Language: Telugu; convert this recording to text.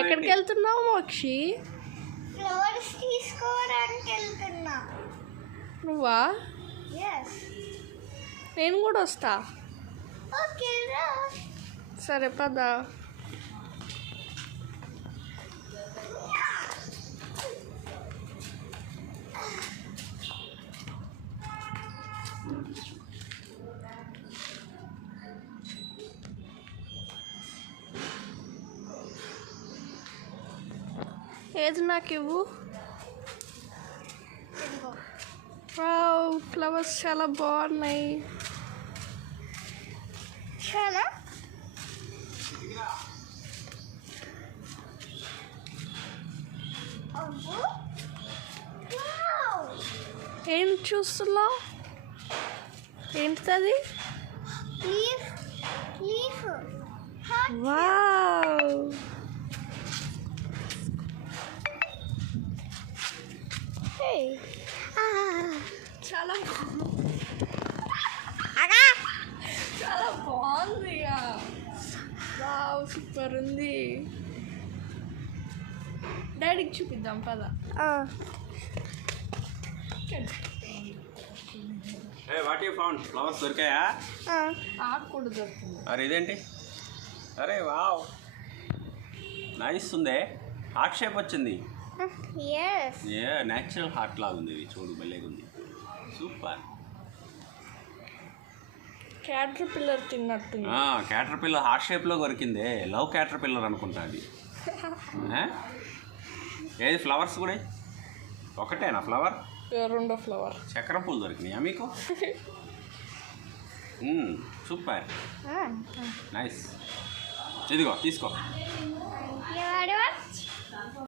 ఎక్కడికి వెళ్తున్నావు మోక్షి? ఫ్లవర్స్ తీసుకోవడానికి వెళ్తున్నా. నువ్వా? నేను కూడా వస్తా. ఓకే రా. సరే పద. ఏది నాకు ఇవ్వు. వావ్, ఫ్లవర్స్ చాలా బాగున్నాయి. చాలా ఏం చూస్తున్నావు? ఏంటిది? లీఫ్. వావ్, చాలా చాలా బాగుంది. వావ్, సూపర్ ఉంది. డాడీకి చూపిద్దాం పద. What you found? ఫ్లవర్స్ దొరికాయా? ఆకు కూడా దొరుకుతుంది. అరే ఇదేంటి? అరే వావ్, నైస్ ఉందే. హార్ట్ షేప్ వచ్చింది. న్యాచురల్ హార్ట్ లాగా ఉంది. ఇది చూడు, భలేగా ఉంది. సూపర్. క్యాటర్ పిల్లర్ తిన్నట్టుంది. క్యాటర్ పిల్లర్ హార్ట్ షేప్లో దొరికిందే. లవ్ క్యాటర్ పిల్లర్ అనుకుంటా అది. ఏది ఫ్లవర్స్ కూడా ఒకటేనా ఫ్లవర్? రెండో ఫ్లవర్. చక్రం పూలు దొరికినాయా మీకు? Super, nice. ఇదిగో తీసుకో.